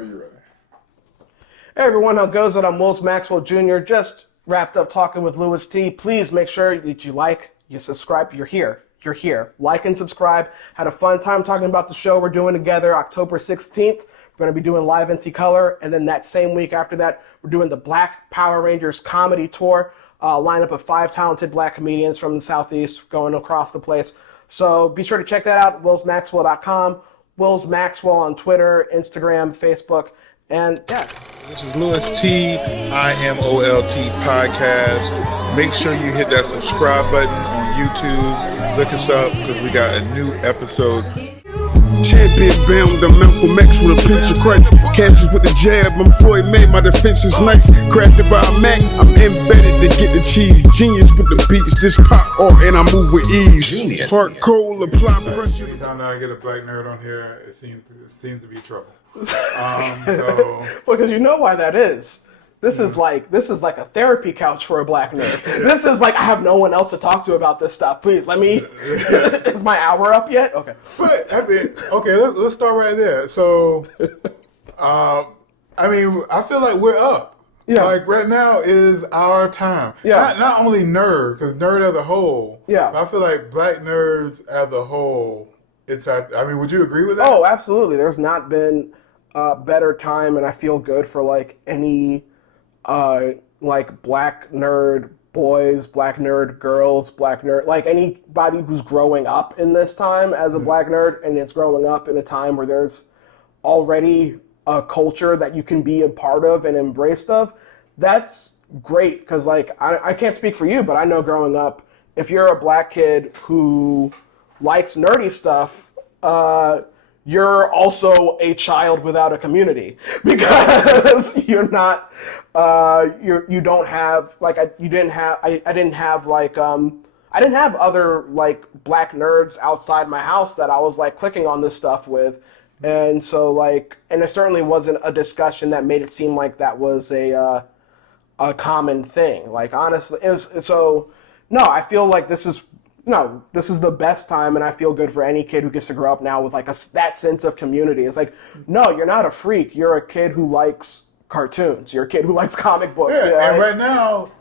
Whenever you're ready. Hey everyone, how goes it? I'm Wills Maxwell Jr. Just wrapped up talking with Louis T. Please make sure that you like, you subscribe. You're here. You're here. Like and subscribe. Had a fun time talking about the show we're doing together October 16th. We're going to be doing live NC Color. And then that same week after that, we're doing the Black Power Rangers comedy tour. Lineup of 5 talented black comedians from the Southeast going across the place. So be sure to check that out, willsmaxwell.com. Wills Maxwell on Twitter, Instagram, Facebook. And yeah. This is Louis T, IMOLT podcast. Make sure you hit that subscribe button on YouTube. Look us up because we got a new episode. Champion bound, I'm Malcolm X with a pinch of Christ. Cashes with the jab, I'm Floyd May, my defense is nice. Crafted by a Mac, I'm embedded to get the cheese. Genius with the beats, this pop art and I move with ease. Genius. Heart cold, apply pressure. Every time I get a black nerd on here, it seems to be trouble. So because you know why that is. This is like a therapy couch for a black nerd. This is like, I have no one else to talk to about this stuff. Please let me. Is my hour up yet? Okay. But I mean, okay, let's start right there. So, I mean, I feel like we're up. Yeah. Like right now is our time. Yeah. Not only nerd, because nerd as a whole. Yeah. But I feel like black nerds as a whole. I mean, would you agree with that? Oh, absolutely. There's not been a better time, and I feel good for like any. Like black nerd boys, black nerd girls, black nerd, like anybody who's growing up in this time as a black nerd and is growing up in a time where there's already a culture that you can be a part of and embraced of, that's great. Because like, I can't speak for you, but I know growing up, if you're a black kid who likes nerdy stuff, you're also a child without a community because you're not, you don't have, like, I didn't have other, like, black nerds outside my house that I was, like, clicking on this stuff with. And so, like, and there certainly wasn't a discussion that made it seem like that was a common thing. Like, honestly, so, no, I feel like this is the best time, and I feel good for any kid who gets to grow up now with like that sense of community. It's like, no, you're not a freak. You're a kid who likes cartoons. You're a kid who likes comic books. Yeah, you know? and right now,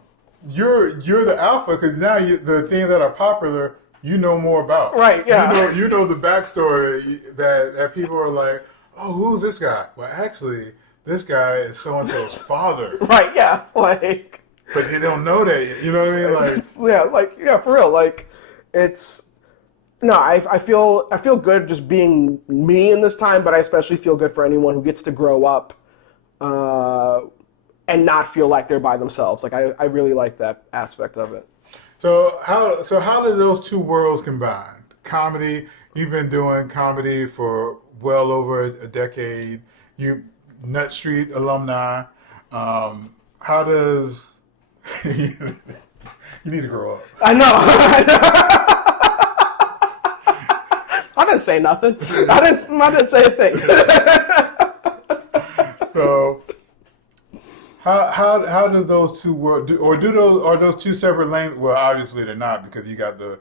you're the alpha because now the things that are popular, you know more about. Right. Yeah. You know the backstory that people are like, oh, who's this guy? Well, actually, this guy is so and so's father. Right. Yeah. Like. But they don't know that. You know what I mean? Like. For real. Like. I feel good just being me in this time, but I especially feel good for anyone who gets to grow up and not feel like they're by themselves. Like I really like that aspect of it. So how do those two worlds combine? Comedy, you've been doing comedy for well over a decade. You Nut Street alumni. How does you need to grow up. I know. I didn't say nothing. I didn't say a thing. So, how do those two worlds, are those two separate lanes? Well, obviously they're not because you got the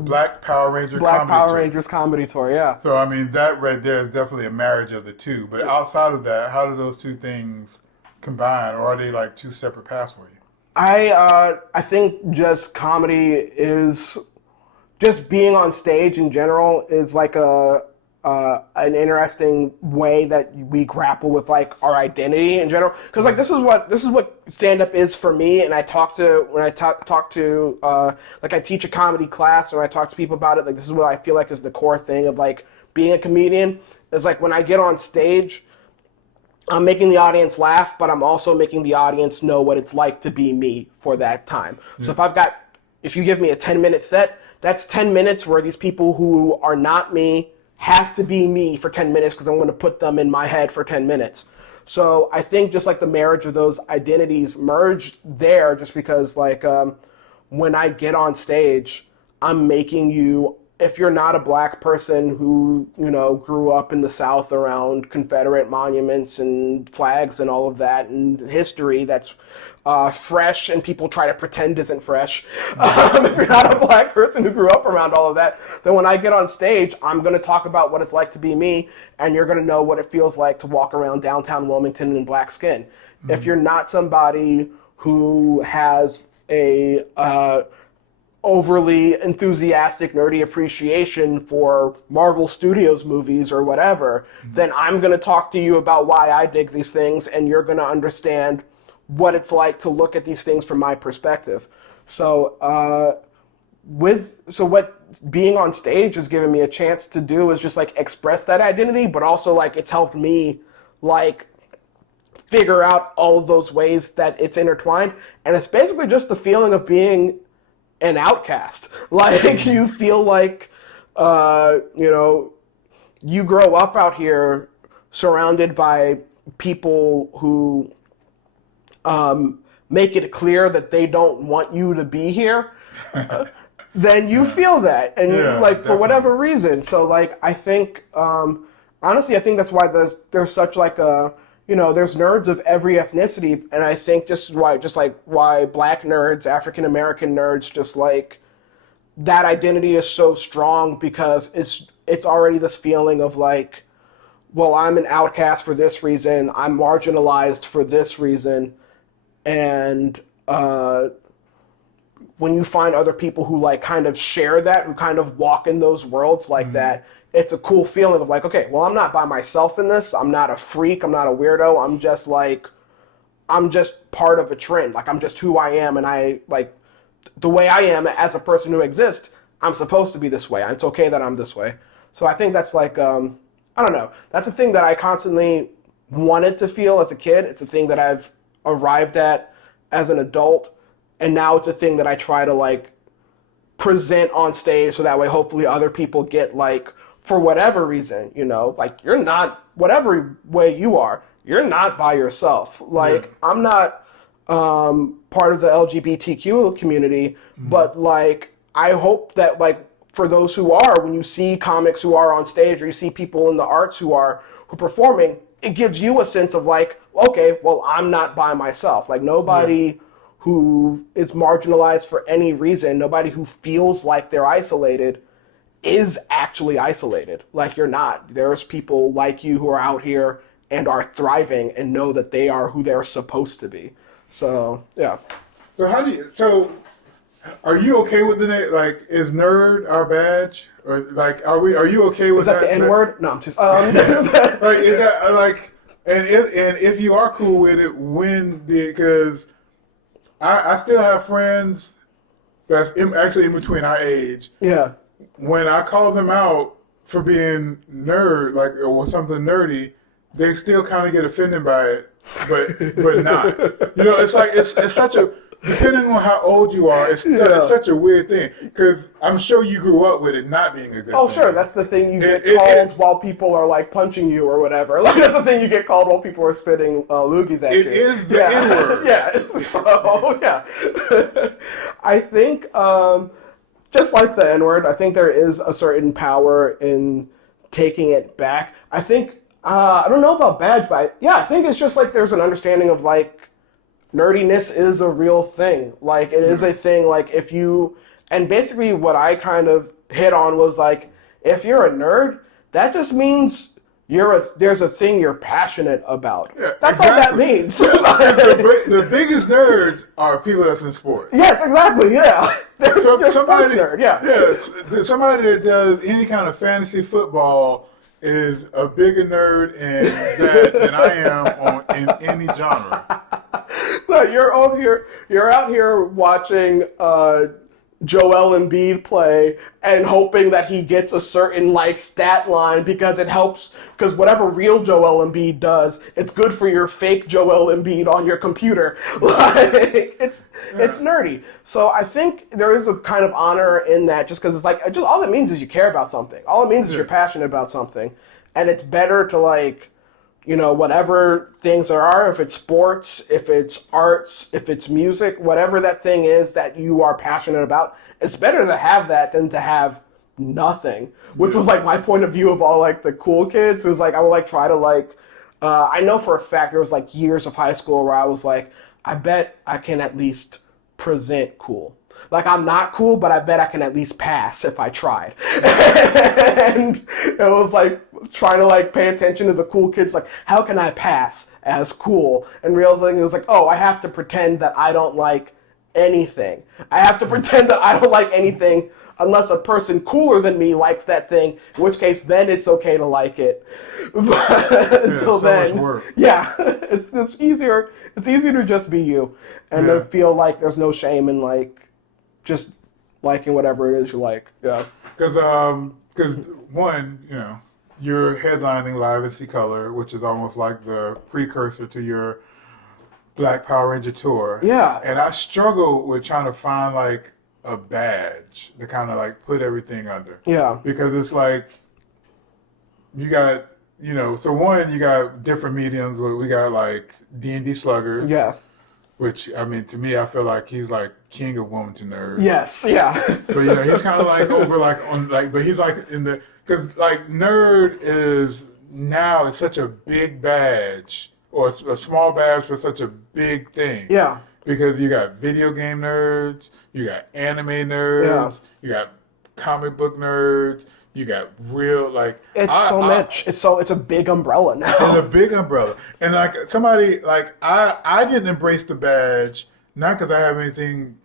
Black Power Ranger Rangers comedy tour. Yeah. So I mean that right there is definitely a marriage of the two. But outside of that, how do those two things combine, or are they like two separate paths for you? I think just comedy is just being on stage in general is like an interesting way that we grapple with like our identity in general. Because like this is what stand up is for me. And I talk to like I teach a comedy class and I talk to people about it. Like this is what I feel like is the core thing of like being a comedian. Is like when I get on stage, I'm making the audience laugh, but I'm also making the audience know what it's like to be me for that time. Yeah. So if you give me a 10-minute set, that's 10 minutes where these people who are not me have to be me for 10 minutes because I'm going to put them in my head for 10 minutes. So I think just like the marriage of those identities merged there just because like when I get on stage, I'm making you if you're not a black person who, grew up in the South around Confederate monuments and flags and all of that and history that's fresh and people try to pretend isn't fresh, if you're not a black person who grew up around all of that, then when I get on stage, I'm going to talk about what it's like to be me, and you're going to know what it feels like to walk around downtown Wilmington in black skin. Mm-hmm. If you're not somebody who has a overly enthusiastic, nerdy appreciation for Marvel Studios movies or whatever, then I'm going to talk to you about why I dig these things, and you're going to understand what it's like to look at these things from my perspective. So, what being on stage has given me a chance to do is just like express that identity, but also like it's helped me like figure out all of those ways that it's intertwined, and it's basically just the feeling of being an outcast. Like you feel like, you grow up out here surrounded by people who make it clear that they don't want you to be here. Then you feel that, and for whatever reason. So like, I think, honestly, I think that's why there's such like a, there's nerds of every ethnicity, and I think why black nerds, African American nerds, just like that identity is so strong because it's already this feeling of like, well, I'm an outcast for this reason, I'm marginalized for this reason, and when you find other people who like kind of share that, who kind of walk in those worlds like that, it's a cool feeling of like, okay, well, I'm not by myself in this. I'm not a freak. I'm not a weirdo. I'm just part of a trend. Like, I'm just who I am. And I like the way I am as a person who exists, I'm supposed to be this way. It's okay that I'm this way. So I think that's like, I don't know. That's a thing that I constantly wanted to feel as a kid. It's a thing that I've arrived at as an adult. And now it's a thing that I try to like present on stage so that way hopefully other people get like, for whatever reason, like you're not, whatever way you are, you're not by yourself. Like I'm not part of the LGBTQ community, but like I hope that like for those who are, when you see comics who are on stage or you see people in the arts who are performing, it gives you a sense of like, okay, well, I'm not by myself. Like nobody who is marginalized for any reason, nobody who feels like they're isolated is actually isolated. Like you're not. There's people like you who are out here and are thriving and know that they are who they're supposed to be. So yeah. So are you okay with the name? Like, is nerd our badge, or like are you okay with that? Is that the N-word? No, I'm just like, is that like, and if you are cool with it, because I still have friends that's actually in between our age. Yeah. When I call them out for being nerd, like, or something nerdy, they still kind of get offended by it, but not. It's like it's such a, depending on how old you are, it's such a weird thing, because I'm sure you grew up with it not being a good thing. Oh, sure, that's the thing you get called while people are like punching you or whatever. Like that's the thing you get called while people are spitting loogies at you. It is the N-word. Yeah. So yeah, I think. Just like the N-word, I think there is a certain power in taking it back. I think, I don't know about badge, but I think it's just like there's an understanding of like nerdiness is a real thing. Like it is a thing, like if you, and basically what I kind of hit on was like, if you're a nerd, that just means there's a thing you're passionate about. Yeah, that's all that means. The biggest nerds are people that's in sports. Yes, exactly. Yeah, somebody nerd. Yeah, somebody that does any kind of fantasy football is a bigger nerd in that than I am in any genre. No, you're out here watching Joel Embiid play and hoping that he gets a certain like stat line because it helps, because whatever real Joel Embiid does, it's good for your fake Joel Embiid on your computer. Like it's nerdy. So I think there is a kind of honor in that, just because it's like just all it means is you care about something. All it means is you're passionate about something, and it's better to like, whatever things there are, if it's sports, if it's arts, if it's music, whatever that thing is that you are passionate about, it's better to have that than to have nothing, which was like my point of view of all like the cool kids. It was like I would like try to like I know for a fact there was like years of high school where I was like, I bet I can at least present cool. Like, I'm not cool, but I bet I can at least pass if I tried. And it was like trying to like pay attention to the cool kids, like, how can I pass as cool? And realizing it was like, oh, I have to pretend that I don't like anything. I have to pretend that I don't like anything unless a person cooler than me likes that thing, in which case then it's okay to like it. But until then, much work. Yeah, it's easier. It's easier to just be you and to feel like there's no shame in like just liking whatever it is you like. Yeah. Because one, you know, you're headlining Live and See Color, which is almost like the precursor to your Black Power Ranger tour. Yeah. And I struggle with trying to find like a badge to kind of like put everything under. Yeah. Because it's like you got, you know, so one, you got different mediums. We got like D&D Sluggers. Yeah. Which, I mean, to me, I feel like he's like king of woman to nerd. Yes. Yeah. But, you know, he's kind of like over like on like, but he's like in the, because like nerd is now it's such a big badge or a small badge for such a big thing. Yeah. Because you got video game nerds, you got anime nerds, you got comic book nerds, you got real like It's so much. It's a big umbrella now. and a big umbrella. And like somebody like I didn't embrace the badge not because I have anything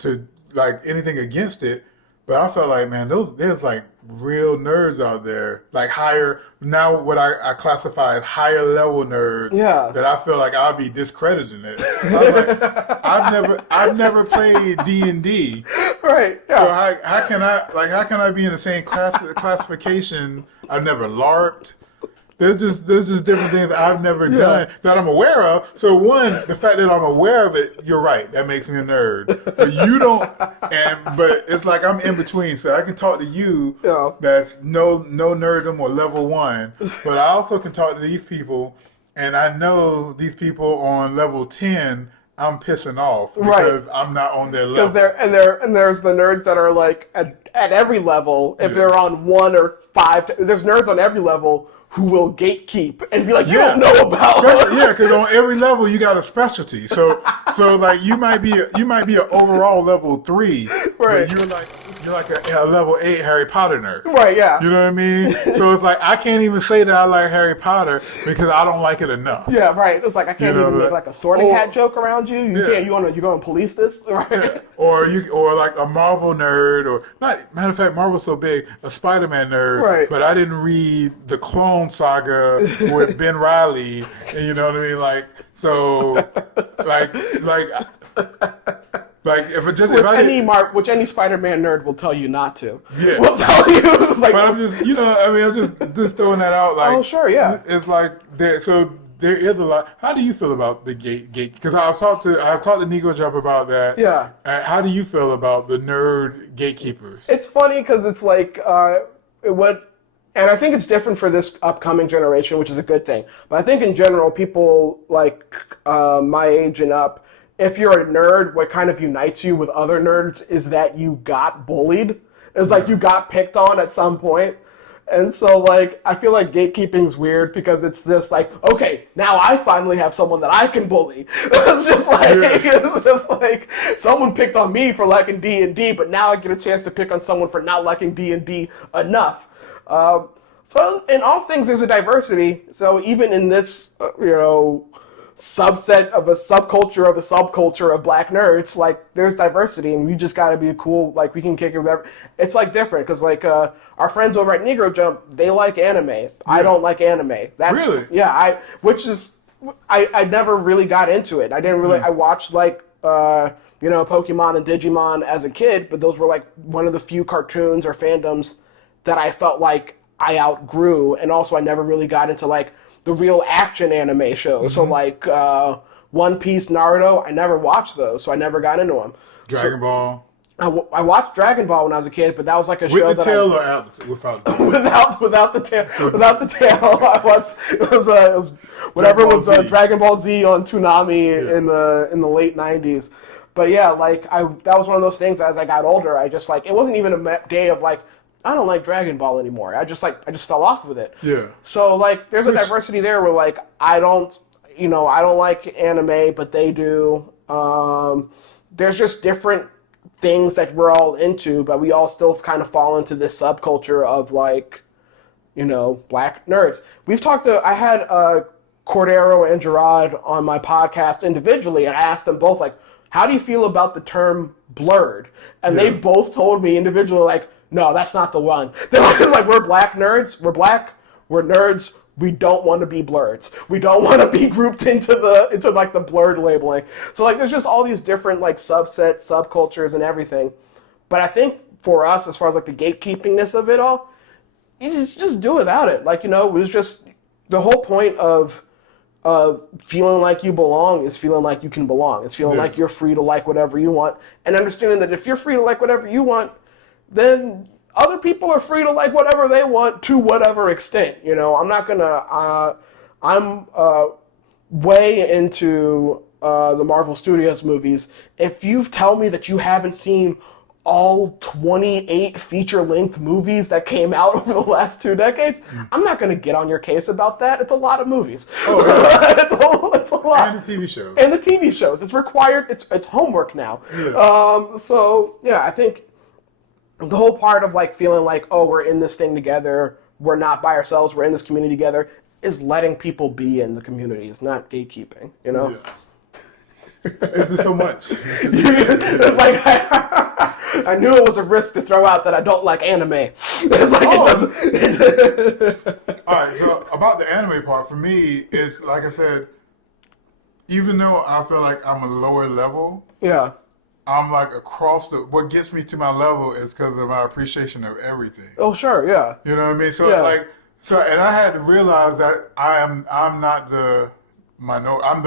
to like anything against it, but I felt like man, there's like real nerds out there, like higher now what I classify as higher level nerds. Yeah. That I feel like I'll be discrediting it. I was like, I've never played D&D. Right. Yeah. So how can I be in the same classification? I've never LARPed. There's just different things I've never done that I'm aware of. So one, the fact that I'm aware of it, you're right, that makes me a nerd. But you don't, but it's like I'm in between. So I can talk to you that's no nerdom or level 1, but I also can talk to these people, and I know these people on level 10. I'm pissing off because I'm not on their level. Because there's the nerds that are like at every level. If they're on 1 or 5, there's nerds on every level who will gatekeep and be like, you don't know about. Yeah, because on every level you got a specialty. So like you might be an overall level 3, right? But you're like a level 8 Harry Potter nerd. Right, yeah. You know what I mean? So it's like I can't even say that I like Harry Potter because I don't like it enough. Yeah, right. It's like I can't even make like a sorting hat joke around you. You can't. You gonna police this, right? Yeah. Or like a Marvel nerd, or not. Matter of fact, Marvel's so big. A Spider-Man nerd, right? But I didn't read the Clone Saga with Ben Reilly, and you know what I mean. Like so, like. Like which any Spider-Man nerd will tell you not to. Yeah, will tell you. Like, but I'm just, I'm just throwing that out. Like, oh sure, yeah. It's like there. So there is a lot. How do you feel about the gate? Because I've talked to Nico Jump about that. Yeah. How do you feel about the nerd gatekeepers? It's funny because it's like and I think it's different for this upcoming generation, which is a good thing. But I think in general, people like my age and up. If you're a nerd, what kind of unites you with other nerds is that you got bullied. It's like you got picked on at some point. And so, like, I feel like gatekeeping's weird because it's just like, okay, now I finally have someone that I can bully. It's just like someone picked on me for liking D&D, but now I get a chance to pick on someone for not liking D&D enough. So in all things, there's a diversity. So even in this, subset of a subculture of black nerds, like there's diversity, and we just gotta be cool. Like we can kick it whatever. It's like different because like our friends over at Negro Jump, they like anime. Yeah. I don't like anime. That's really I never really got into it. I didn't really. I watched like Pokemon and Digimon as a kid, but those were like one of the few cartoons or fandoms that I felt like I outgrew, and also I never really got into like the real action anime shows. So like One Piece, Naruto, I never watched those, so I never got into them. Dragon Ball. I watched Dragon Ball when I was a kid, but that was like a show with the that tail or out without the tail? without the tail. Without the tail, I watched it was whatever was Dragon Ball Z on Toonami in the late '90s. But yeah, like that was one of those things. As I got older, I just like it wasn't even a day of like I don't like Dragon Ball anymore. I just fell off with it. Yeah. So like there's a diversity there where like I don't like anime, but they do. There's just different things that we're all into, but we all still kind of fall into this subculture of like, black nerds. I had Cordero and Gerard on my podcast individually, and I asked them both like, how do you feel about the term blurred? And they both told me individually like, no, that's not the one. They're like, we're black nerds. We're black. We're nerds. We don't want to be blurs. We don't want to be grouped into like the blurred labeling. So like, there's just all these different like subsets, subcultures, and everything. But I think for us, as far as like the gatekeepingness of it all, you just do without it. Like, it was just the whole point of feeling like you belong is feeling like you can belong. It's feeling like you're free to like whatever you want, and understanding that if you're free to like whatever you want, then other people are free to like whatever they want to whatever extent. I'm not gonna. I'm way into the Marvel Studios movies. If you tell me that you haven't seen all 28 feature-length movies that came out over the last 2 decades, I'm not going to get on your case about that. It's a lot of movies. Oh, yeah. it's a lot. And the TV shows. And the TV shows. It's required. It's homework now. Yeah. So, yeah, I think the whole part of, like, feeling like, oh, we're in this thing together, we're not by ourselves, we're in this community together, is letting people be in the community. It's not gatekeeping, Yeah. It's just so much. It's like I knew it was a risk to throw out that I don't like anime. It's like All right, so about the anime part, for me, it's like I said, even though I feel like I'm a lower level, yeah, I'm like what gets me to my level is because of my appreciation of everything. Oh, sure, yeah. You know what I mean? So Yeah. and I had to realize that I'm not the I'm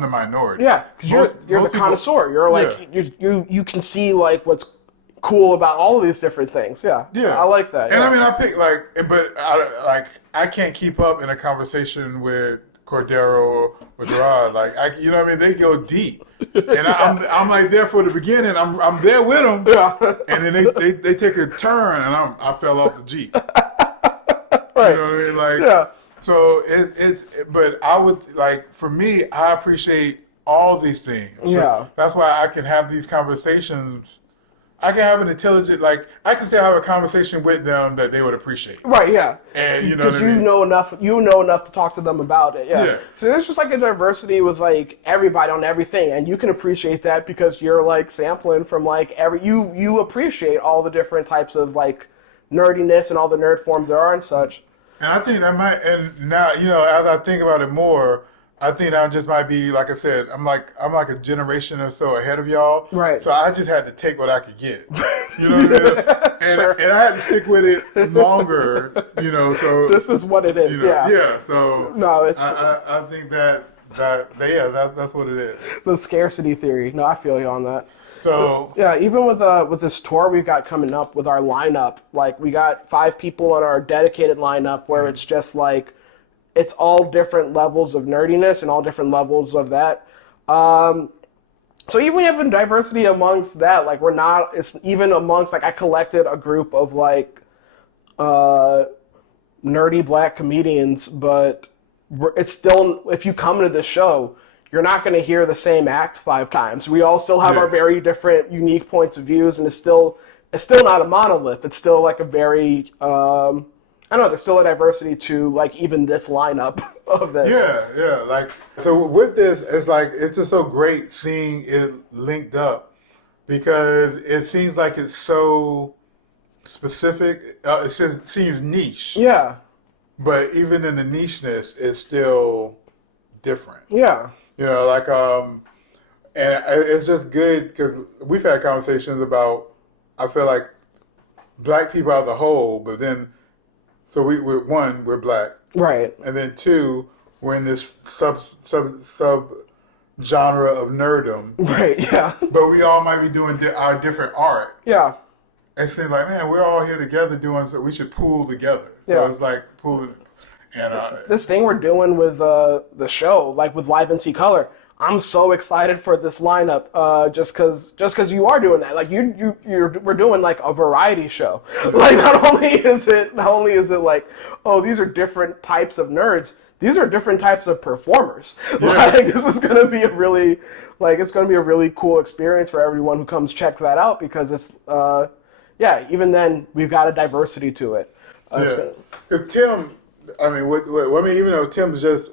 the minority. Yeah, because you're the most people- connoisseur. You're like you can see like what's cool about all of these different things. Yeah, Yeah, I like that. And yeah. I mean, I pick but I can't keep up in a conversation with Cordero or Gerard. You know what I mean? They go deep, and I'm like there for the beginning. I'm there with them. Yeah. And then they take a turn, and I fell off the Jeep. Right. You know what I mean? Like, Yeah. So but I would like, for me, I appreciate all these things. So Yeah. that's why I can have these conversations. I can have an intelligent, I can still have a conversation with them that they would appreciate. Right, yeah. And you know what I Because mean? you know enough to talk to them about it. Yeah. Yeah. So there's just like a diversity with like everybody on everything, and you can appreciate that because you're like sampling from like you appreciate all the different types of like nerdiness and all the nerd forms there are and such. And I think that might, and now, as I think about it more, I think I just might be, like I said, I'm like a generation or so ahead of y'all. Right. So I just had to take what I could get. You know what I mean? And, Sure. and I had to stick with it longer, so. This is what it is, yeah. Yeah, so. No, it's I think that's what it is. the scarcity theory. No, I feel you on that. So. Yeah, even with this tour we've got coming up with our lineup, like we got 5 people on our dedicated lineup where it's just like, it's all different levels of nerdiness and all different levels of that. So even having diversity amongst that, like it's even amongst, like I collected a group of like nerdy black comedians, but it's still, if you come to this show, you're not going to hear the same act 5 times. We all still have our very different, unique points of views, and it's still not a monolith. It's still like a very, I don't know, there's still a diversity to like even this lineup of this. Yeah. So with this, it's just so great seeing it linked up because it seems like it's so specific. It seems niche. Yeah. But even in the nicheness, it's still different. Yeah. And it's just good because we've had conversations about, I feel like black people as a whole, but then, so we're black. Right. And then 2, we're in this sub genre of nerddom. Right, yeah. But we all might be doing our different art. Yeah. It seems like, man, we're all here together doing, so we should pool together. So Yeah. it's like pooling. And This thing we're doing with the show, like with Live NC Color, I'm so excited for this lineup, just cause you are doing that. Like we're doing like a variety show. Like not only is it like, oh, these are different types of nerds. These are different types of performers. Like this is gonna be it's gonna be a really cool experience for everyone who comes check that out, because it's even then we've got a diversity to it. If Tim, I mean, even though Tim's just,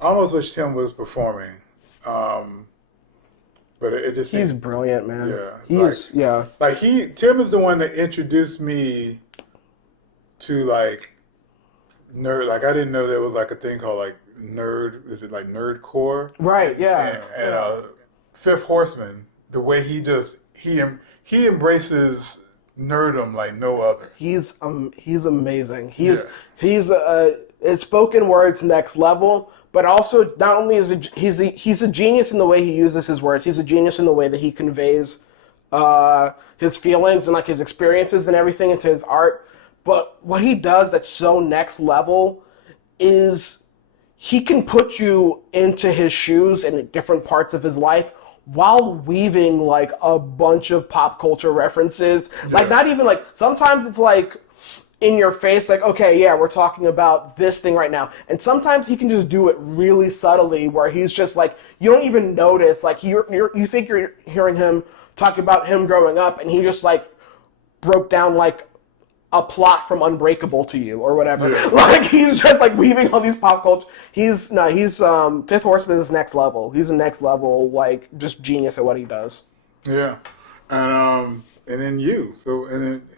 I almost wish Tim was performing, but it just he's brilliant, man. Yeah, Tim is the one that introduced me to like nerd. Like I didn't know there was like a thing called like nerd. Is it like nerdcore? Right. Yeah. And Fifth Horseman, the way he embraces nerdom like no other. He's amazing. He's his spoken words next level, but also not only is he's a genius in the way he uses his words. He's a genius in the way that he conveys his feelings and like his experiences and everything into his art. But what he does that's so next level is he can put you into his shoes in different parts of his life while weaving like a bunch of pop culture references. Yeah. Like not even like, sometimes it's like in your face, like, okay, yeah, we're talking about this thing right now. And sometimes he can just do it really subtly where he's just like, you don't even notice, like you think you're hearing him talk about him growing up, and he just like broke down like a plot from Unbreakable to you or whatever. Yeah. Like he's just like weaving all these pop culture. He's Fifth Horseman is next level. He's a next level, like just genius at what he does. Yeah. And then you. So and then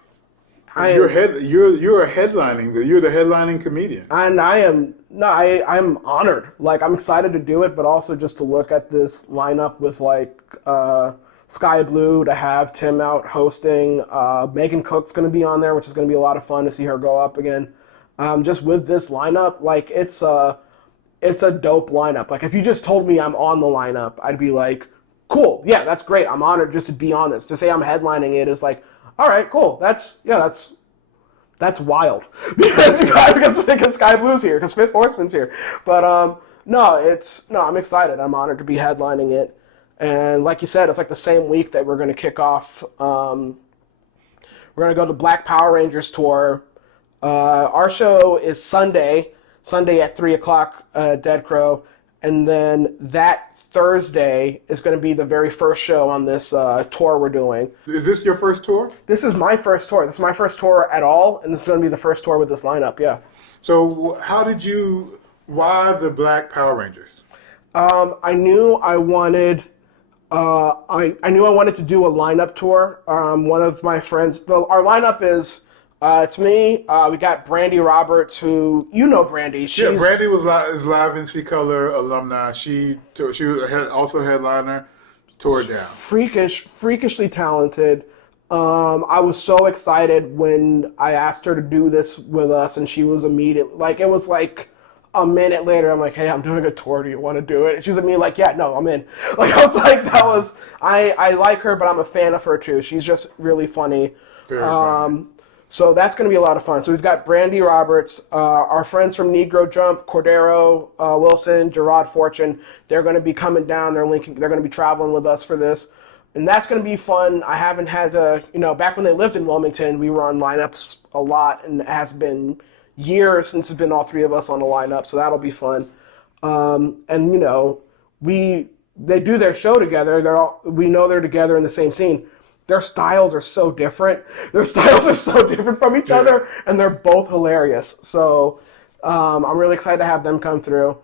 you're headlining. You're the headlining comedian. And I'm honored. Like I'm excited to do it, but also just to look at this lineup with like Sky Blue, to have Tim out hosting. Megan Cook's going to be on there, which is going to be a lot of fun to see her go up again. Just with this lineup, like it's a dope lineup. Like if you just told me I'm on the lineup, I'd be like, cool, yeah, that's great. I'm honored just to be on this. To say I'm headlining it is like, all right, cool. That's wild because Sky Blue's here, because Fifth Horseman's here. But I'm excited. I'm honored to be headlining it. And like you said, it's like the same week that we're going to kick off. We're going to go to Black Power Rangers tour. Our show is Sunday at 3 o'clock, Dead Crow. And then that Thursday is going to be the very first show on this tour we're doing. Is this your first tour? This is my first tour. This is my first tour at all, and this is going to be the first tour with this lineup, yeah. So why the Black Power Rangers? I knew I wanted to do a lineup tour. One of my friends, our lineup is, it's me. We got Brandy Roberts, who you know Brandy. Brandy is Live NC Color alumni. She was also headliner. Tore it down. Freakishly talented. I was so excited when I asked her to do this with us, and she was immediate. Like it was like a minute later, I'm like, hey, I'm doing a tour. Do you want to do it? And she's like, yeah, no, I'm in. Like I was like, I like her, but I'm a fan of her too. She's just really funny. Very funny. So that's going to be a lot of fun. So we've got Brandy Roberts, our friends from Negro Jump, Cordero Wilson, Gerard Fortune. They're going to be coming down. They're going to be traveling with us for this. And that's going to be fun. I haven't had back when they lived in Wilmington, we were on lineups a lot, and it has been years since it's been all three of us on the lineup. So that'll be fun. They do their show together. We know they're together in the same scene. Their styles are so different. Their styles are so different from each other, and they're both hilarious. So I'm really excited to have them come through.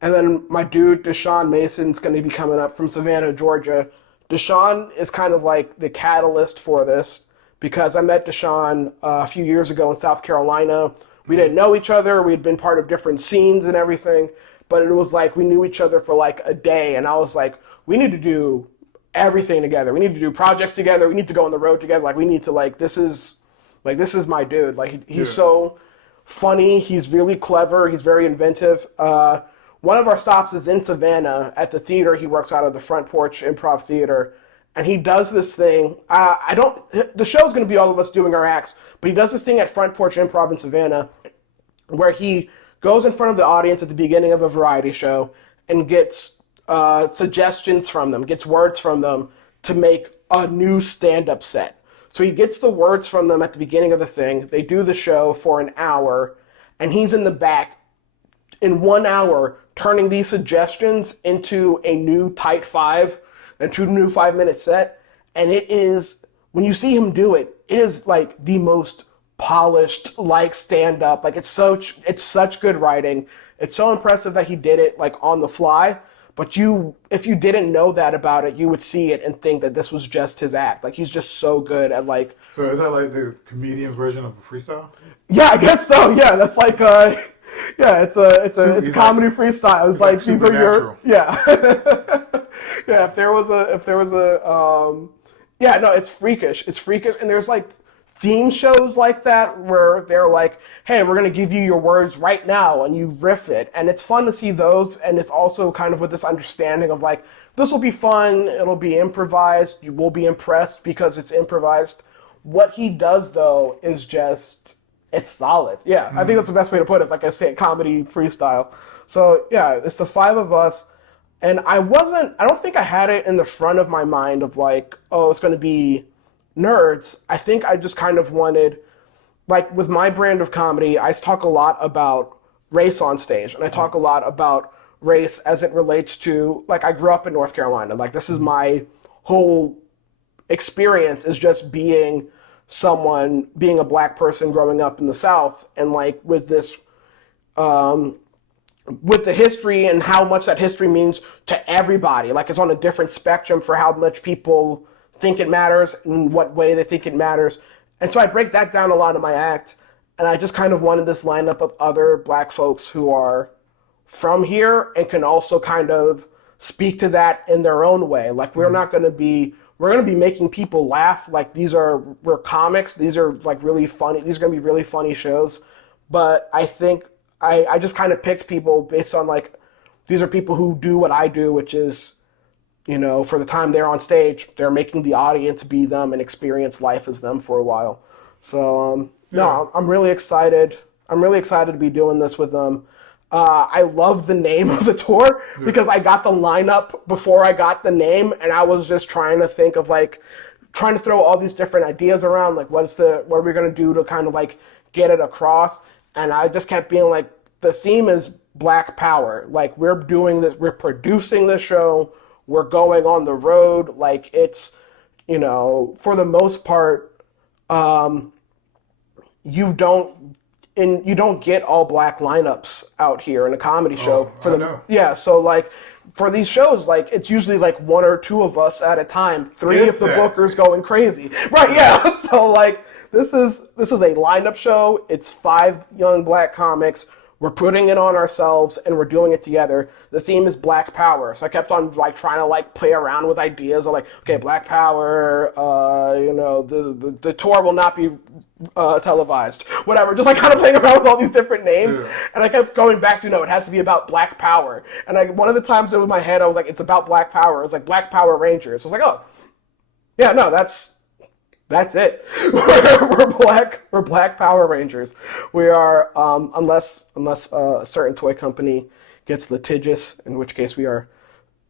And then my dude, Deshaun Mason's going to be coming up from Savannah, Georgia. Deshaun is kind of like the catalyst for this, because I met Deshaun a few years ago in South Carolina. We didn't know each other. We'd been part of different scenes and everything, but it was like we knew each other for like a day, and I was like, we need to do everything together. We need to do projects together. We need to go on the road together. Like we need to this is my dude. Like he's so funny. He's really clever. He's very inventive. One of our stops is in Savannah at the theater. He works out of the Front Porch Improv Theater, and he does this thing. The show's going to be all of us doing our acts, but he does this thing at Front Porch Improv in Savannah where he goes in front of the audience at the beginning of a variety show and gets suggestions from them, gets words from them to make a new stand-up set. So he gets the words from them at the beginning of the thing. They do the show for an hour, and he's in the back in 1 hour turning these suggestions into a new tight five, into a new 5-minute set. And it is, when you see him do it, it is like the most polished, like, stand-up. Like, it's such good writing. It's so impressive that he did it, like, on the fly. But if you didn't know that about it, you would see it and think that this was just his act. Like, he's just so good at, like... So is that like the comedian version of a freestyle? Yeah, I guess so. Yeah, that's like, it's a comedy freestyle. It's like these are your... Yeah. Yeah, if there was a, yeah, no, it's freakish. It's freakish. And there's, like, theme shows like that where they're like, hey, we're going to give you your words right now, and you riff it. And it's fun to see those, and it's also kind of with this understanding of like, this will be fun, it'll be improvised, you will be impressed because it's improvised. What he does, though, is just, it's solid. Yeah, I think that's the best way to put it. It's like I say, comedy freestyle. So, yeah, it's the five of us. And I don't think I had it in the front of my mind of like, oh, it's going to be nerds. I think I just kind of wanted, like with my brand of comedy, I talk a lot about race on stage, and I talk a lot about race as it relates to, like, I grew up in North Carolina. Like, this is my whole experience, is just being a black person growing up in the South, and like with this, with the history and how much that history means to everybody. Like, it's on a different spectrum for how much people think it matters and what way they think it matters. And so I break that down a lot in my act, and I just kind of wanted this lineup of other black folks who are from here and can also kind of speak to that in their own way. Like, we're going to be making people laugh. Like, we're comics. These are like really funny. These are going to be really funny shows. But I think I just kind of picked people based on, like, these are people who do what I do, which is, you know, for the time they're on stage, they're making the audience be them and experience life as them for a while. So, no, I'm really excited. I'm really excited to be doing this with them. I love the name of the tour because I got the lineup before I got the name, and I was just trying to think of, like, trying to throw all these different ideas around, like, what are we going to do to kind of, like, get it across? And I just kept being like, the theme is Black Power. Like, we're doing this, we're producing this show, we're going on the road. Like, it's, you know, for the most part, you don't get all black lineups out here in a comedy show. Yeah, so like for these shows, like it's usually like one or two of us at a time, three if the booker's going crazy. Right, yeah. So like this is a lineup show. It's 5 young black comics. We're putting it on ourselves and we're doing it together. The theme is Black Power. So I kept on like trying to like play around with ideas of like, okay, Black Power, you know, the tour will not be televised, whatever. Just like kind of playing around with all these different names. Yeah. And I kept going back to, no, it has to be about Black Power. And one of the times in my head, I was like, it's about Black Power. It was like Black Power Rangers. So I was like, oh, yeah, no, that's it. We're Black Power Rangers. We are, unless a certain toy company gets litigious, in which case we are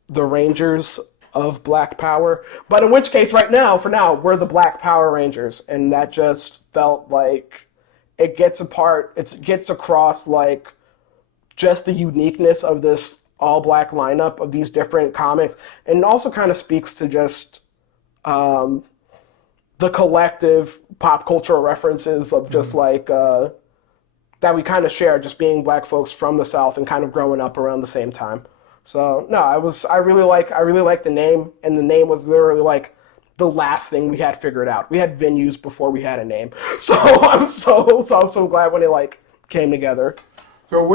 the Rangers of Black Power. But in which case, for now, we're the Black Power Rangers, and that just felt like it gets across like just the uniqueness of this all black lineup of these different comics, and also kind of speaks to just the collective pop cultural references of just like that we kind of share, just being black folks from the South and kind of growing up around the same time. So no, I really like the name, and the name was literally like the last thing we had figured out. We had venues before we had a name, so I'm so glad when it like came together. So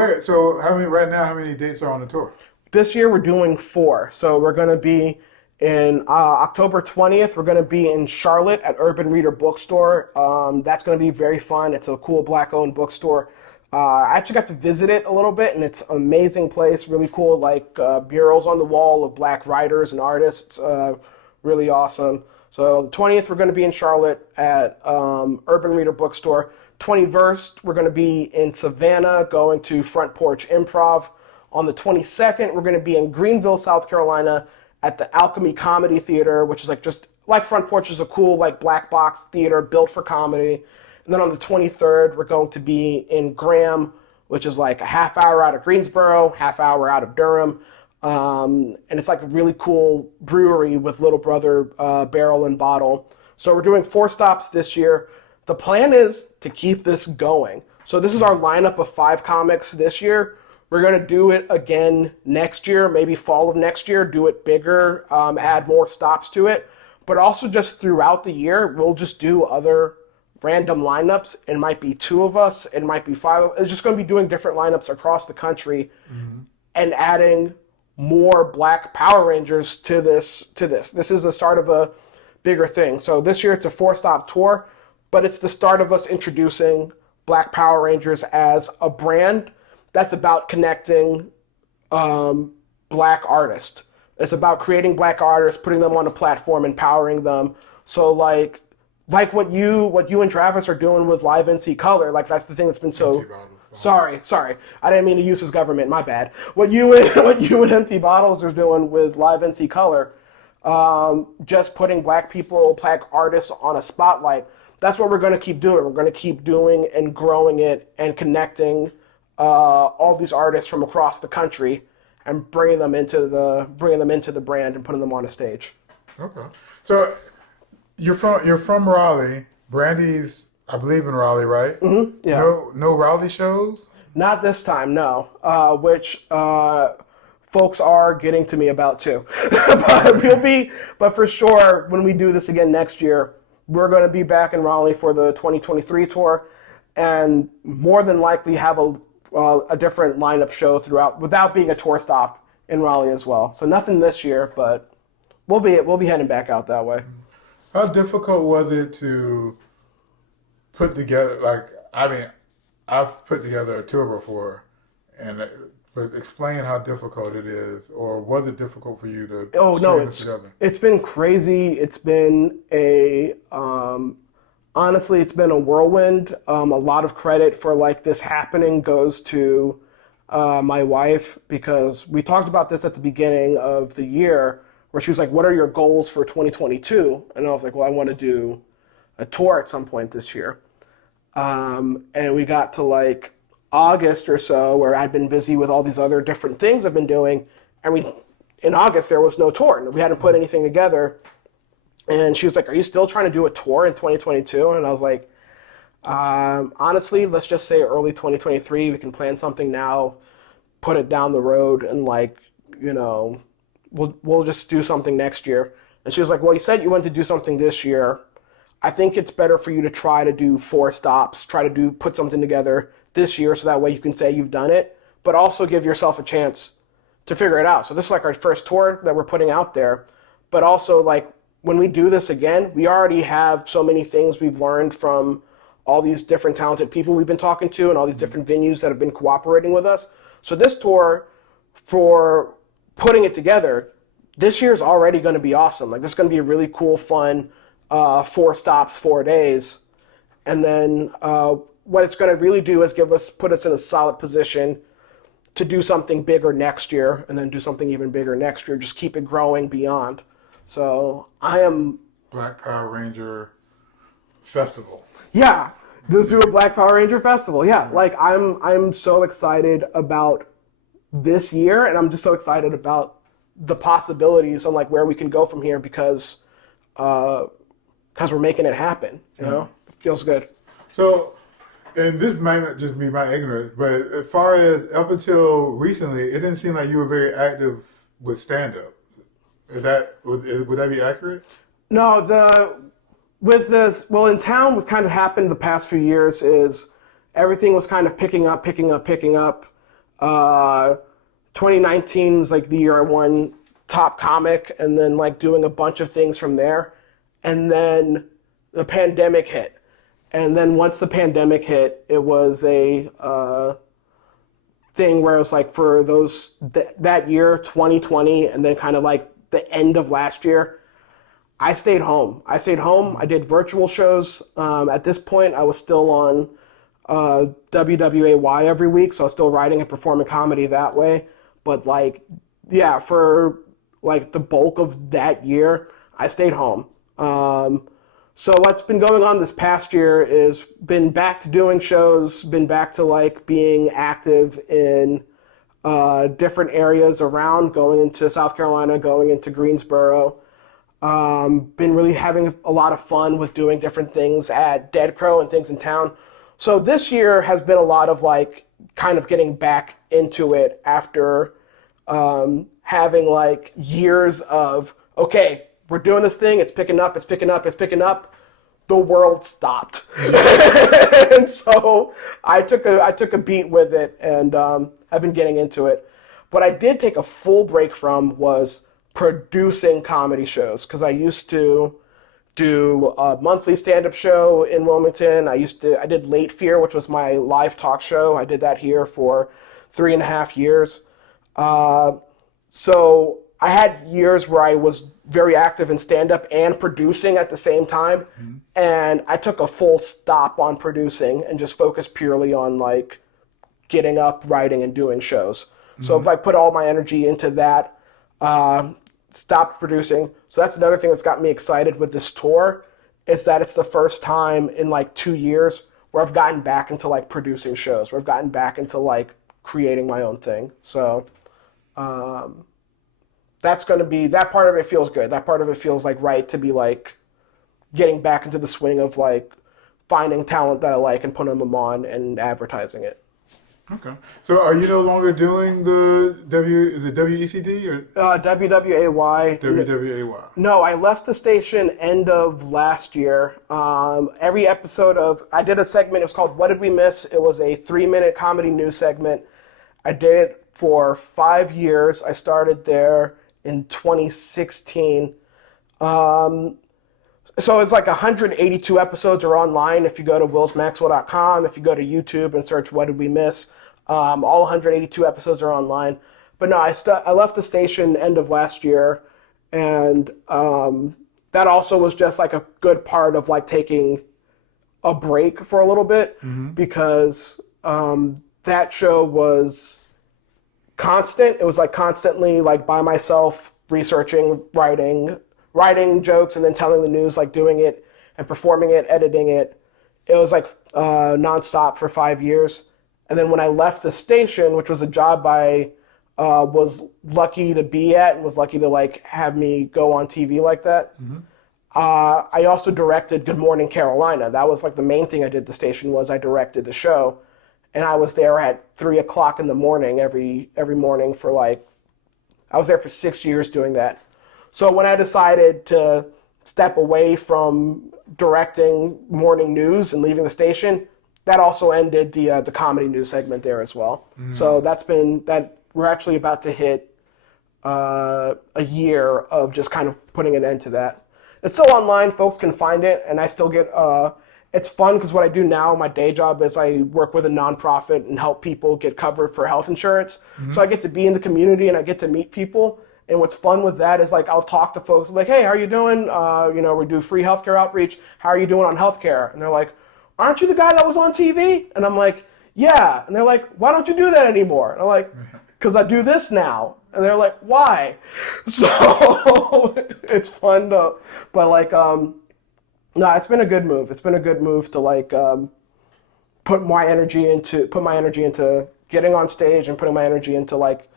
how many dates are on the tour? This year we're doing 4. So we're gonna be in October 20th, we're going to be in Charlotte at Urban Reader Bookstore. That's going to be very fun. It's a cool black-owned bookstore. I actually got to visit it a little bit, and it's an amazing place, really cool, like murals on the wall of black writers and artists. Really awesome. So the 20th, we're going to be in Charlotte at Urban Reader Bookstore. 21st, we're going to be in Savannah, going to Front Porch Improv. On the 22nd, we're going to be in Greenville, South Carolina at the Alchemy Comedy Theater, which is like just like Front Porch is a cool like black box theater built for comedy. And then on the 23rd, we're going to be in Graham, which is like a half hour out of Greensboro, half hour out of Durham. And it's like a really cool brewery with Little Brother Barrel and Bottle. So we're doing 4 stops this year. The plan is to keep this going. So this is our lineup of 5 comics this year. We're going to do it again next year, maybe fall of next year, do it bigger, add more stops to it. But also just throughout the year, we'll just do other random lineups. It might be 2 of us, it might be 5 of us. It's just going to be doing different lineups across the country and adding more Black Power Rangers to this. This is the start of a bigger thing. So this year it's a 4-stop tour, but it's the start of us introducing Black Power Rangers as a brand that's about connecting Black artists. It's about creating Black artists, putting them on a platform, empowering them. So like what you and Travis are doing with Live NC Color, like that's the thing that's been so. Sorry, I didn't mean to use his government. My bad. What you and Empty Bottles are doing with Live NC Color, just putting Black people, Black artists on a spotlight. That's what we're going to keep doing. We're going to keep doing and growing it and connecting all these artists from across the country and bringing them into the brand and putting them on a stage. Okay. So you're from Raleigh. Brandy's, I believe, in Raleigh, right? Mm-hmm. Yeah. No Raleigh shows? Not this time, no. Which folks are getting to me about too. But for sure, when we do this again next year, we're going to be back in Raleigh for the 2023 tour, and more than likely have a different lineup show throughout, without being a tour stop in Raleigh as well. So nothing this year, but we'll be heading back out that way. How difficult was it to put together? Like, I mean, I've put together a tour before, but explain how difficult it is, or was it difficult for you to string this together? It's been crazy. It's been honestly, it's been a whirlwind. A lot of credit for like this happening goes to my wife, because we talked about this at the beginning of the year, where she was like, "What are your goals for 2022?" And I was like, "Well, I want to do a tour at some point this year." And we got to like August or so, where I'd been busy with all these other different things I've been doing. And in August, there was no tour. We hadn't put anything together. And she was like, "Are you still trying to do a tour in 2022? And I was like, honestly, let's just say early 2023. We can plan something now, put it down the road, and like, we'll just do something next year." And she was like, "Well, you said you wanted to do something this year. I think it's better for you to try to do 4 stops, put something together this year, so that way you can say you've done it, but also give yourself a chance to figure it out." So this is like our first tour that we're putting out there, but also like when we do this again, we already have so many things we've learned from all these different talented people we've been talking to and all these different venues that have been cooperating with us. So this tour, for putting it together, this year is already going to be awesome. Like, this is going to be a really cool, fun 4 stops, 4 days. And then what it's going to really do is put us in a solid position to do something bigger next year, and then do something even bigger next year. Just keep it growing beyond. So I am Black Power Ranger Festival. Yeah, let's do a Black Power Ranger Festival. Yeah, like I'm so excited about this year, and I'm just so excited about the possibilities and like where we can go from here, because we're making it happen. You know, it feels good. So, and this might not just be my ignorance, but as far as up until recently, it didn't seem like you were very active with stand-up. Would that be accurate? No, in town, what's kind of happened the past few years is everything was kind of picking up. 2019 was like the year I won top comic, and then like doing a bunch of things from there. And then the pandemic hit. And then once the pandemic hit, it was a thing where it was like for that year, 2020, and then kind of like the end of last year, I stayed home. I did virtual shows. At this point, I was still on WWAY every week, so I was still writing and performing comedy that way. But like, yeah, for like the bulk of that year, I stayed home. So what's been going on this past year is been back to doing shows, been back to like being active in different areas around, going into South Carolina, going into Greensboro. Been really having a lot of fun with doing different things at Dead Crow and things in town. So this year has been a lot of like kind of getting back into it after having like years of, okay, we're doing this thing, it's picking up, it's picking up, it's picking up. The world stopped. And so I took a beat with it and I've been getting into it. What I did take a full break from was producing comedy shows, because I used to do a monthly stand-up show in Wilmington. I did Late Fear, which was my live talk show. I did that here for 3.5 years. So I had years where I was very active in stand-up and producing at the same time. Mm-hmm. And I took a full stop on producing and just focused purely on like getting up, writing, and doing shows. Mm-hmm. So if I put all my energy into that, stopped producing. So that's another thing that's got me excited with this tour, is that it's the first time in like 2 years where I've gotten back into like producing shows, where I've gotten back into like creating my own thing. So that's going to be, that part of it feels good. That part of it feels like right to be like getting back into the swing of like finding talent that I like and putting them on and advertising it. Okay. So are you no longer doing the WECD or WWAY? WWAY. No, I left the station end of last year. Every episode I did a segment, it was called What Did We Miss? It was a 3-minute comedy news segment. I did it for 5 years. I started there in 2016. So it's like 182 episodes are online. If you go to willsmaxwell.com, if you go to YouTube and search What Did We Miss, all 182 episodes are online. But no, I left the station end of last year, and that also was just like a good part of like taking a break for a little bit, because that show was constant. It was like constantly like by myself, researching, writing jokes, and then telling the news, like doing it and performing it, editing it. It was like nonstop for 5 years. And then when I left the station, which was a job I was lucky to be at and was lucky to like have me go on TV like that, I also directed Good Morning Carolina. That was like the main thing I did at the station, was I directed the show. And I was there at 3 o'clock in the morning every morning for like, I was there for 6 years doing that. So when I decided to step away from directing morning news and leaving the station, that also ended the comedy news segment there as well. So we're actually about to hit a year of just kind of putting an end to that. It's still online, folks can find it, and I still get, it's fun because what I do now, my day job, is I work with a nonprofit and help people get covered for health insurance. So I get to be in the community and I get to meet people. And what's fun with that is like I'll talk to folks like, hey, how are you doing? We do free healthcare outreach. How are you doing on healthcare? And they're like, aren't you the guy that was on TV? And I'm like, yeah. And they're like, why don't you do that anymore? And I'm like, because I do this now. And they're like, why? So it's fun but like, no, it's been a good move. It's been a good move to like put my energy into getting on stage and putting my energy into like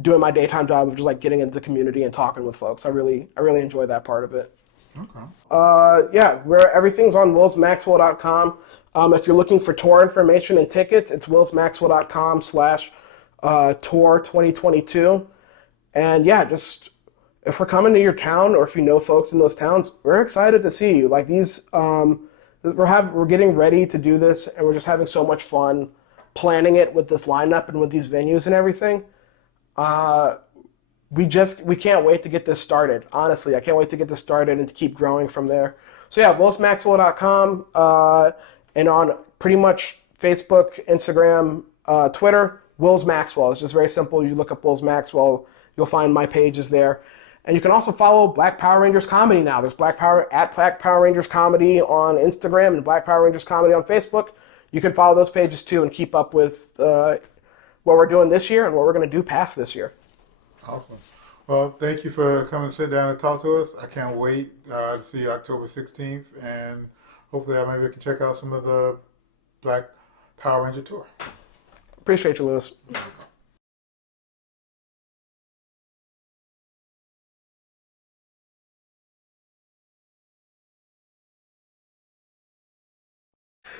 doing my daytime job of just like getting into the community and talking with folks. I really enjoy that part of it. Okay. Everything's on willsmaxwell.com. If you're looking for tour information and tickets, it's willsmaxwell.com/tour 2022. And yeah, just if we're coming to your town, or if you know folks in those towns, we're excited to see you. Like these, we're getting ready to do this, and we're just having so much fun planning it with this lineup and with these venues and everything. We can't wait to get this started. Honestly, I can't wait to get this started and to keep growing from there. So yeah, willsmaxwell.com, and on pretty much Facebook, Instagram, Twitter, Wills Maxwell. It's just very simple. You look up Wills Maxwell, you'll find my pages there. And you can also follow Black Power Rangers Comedy now. There's Black Power Rangers Comedy on Instagram and Black Power Rangers Comedy on Facebook. You can follow those pages too and keep up with what we're doing this year and what we're going to do past this year. Awesome. Well, thank you for coming to sit down and talk to us. I can't wait to see you October 16th, and hopefully maybe I can check out some of the Black Power Ranger tour. Appreciate you, Lewis.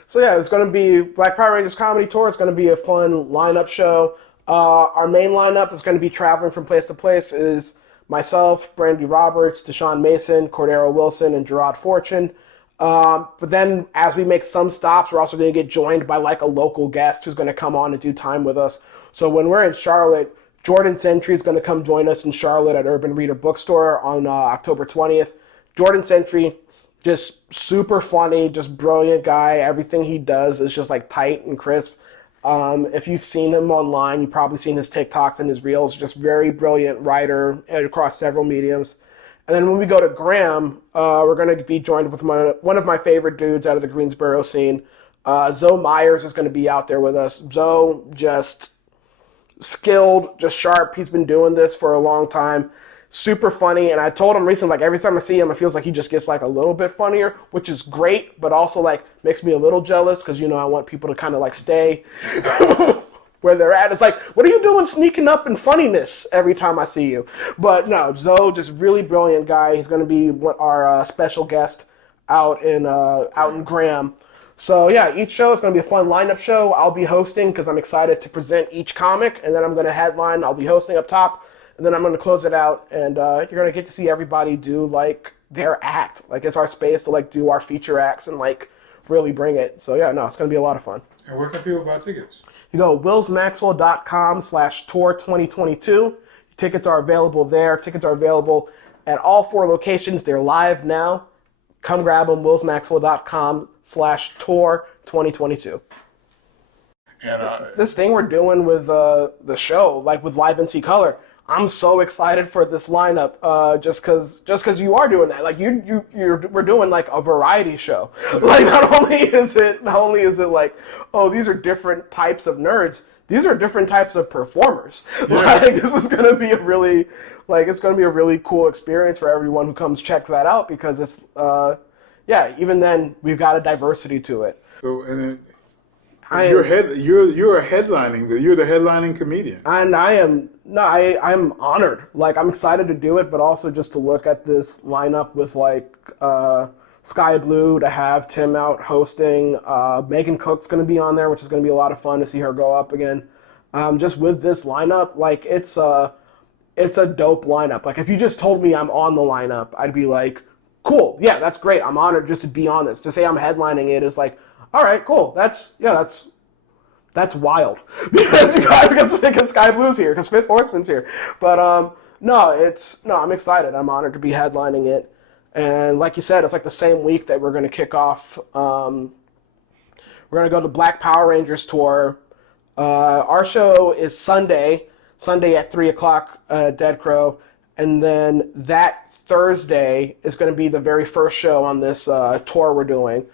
So yeah, it's going to be Black Power Rangers Comedy Tour. It's going to be a fun lineup show. Our main lineup that's going to be traveling from place to place is myself, Brandy Roberts, Deshaun Mason, Cordero Wilson, and Gerard Fortune. But then as we make some stops, we're also going to get joined by like a local guest who's going to come on and do time with us. So when we're in Charlotte, Jordan Sentry is going to come join us in Charlotte at Urban Reader Bookstore on October 20th. Jordan Sentry, just super funny, just brilliant guy. Everything he does is just like tight and crisp. If you've seen him online, you've probably seen his TikToks and his Reels. Just very brilliant writer across several mediums. And then when we go to Graham, we're going to be joined with one of my favorite dudes out of the Greensboro scene. Zoe Myers is going to be out there with us. Zoe, just skilled, just sharp. He's been doing this for a long time. Super funny. And I told him recently, like every time I see him, it feels like he just gets like a little bit funnier, which is great, but also like makes me a little jealous because, you know, I want people to kind of like stay where they're at. It's like, what are you doing sneaking up in funniness every time I see you? But no, Zoe, just really brilliant guy. He's going to be our special guest out in Graham. So yeah, each show is going to be a fun lineup show. I'll be hosting because I'm excited to present each comic, and then I'm going to headline. I'll be hosting up top, and then I'm going to close it out, and you're going to get to see everybody do like their act. Like it's our space to like do our feature acts and like really bring it. So yeah, no, it's going to be a lot of fun. And where can people buy tickets? You go willsmaxwell.com/tour2022. Tickets are available there. Tickets are available at all 4 locations. They're live now. Come grab them, willsmaxwell.com/tour2022. And This thing we're doing with the show, like with Live NC Color, I'm so excited for this lineup. Just because you are doing that, like we're doing like a variety show. Like not only is it like, oh, these are different types of nerds. These are different types of performers. Yeah. Like this is gonna be a really cool experience for everyone who comes check that out because it's even then we've got a diversity to it. So you're headlining. You're the headlining comedian. And I'm honored. Like I'm excited to do it, but also just to look at this lineup with like Sky Blue, to have Tim out hosting. Megan Cook's going to be on there, which is going to be a lot of fun to see her go up again. Just with this lineup, like it's a dope lineup. Like if you just told me I'm on the lineup, I'd be like, cool, yeah, that's great. I'm honored just to be on this. To say I'm headlining it is like, all right, cool. That's wild because Sky Blue's here, because Fifth Horseman's here. But I'm excited. I'm honored to be headlining it. And like you said, it's like the same week that we're going to kick off. We're going to go to Black Power Rangers tour. Our show is Sunday at 3:00, Dead Crow. And then that Thursday is going to be the very first show on this tour we're doing.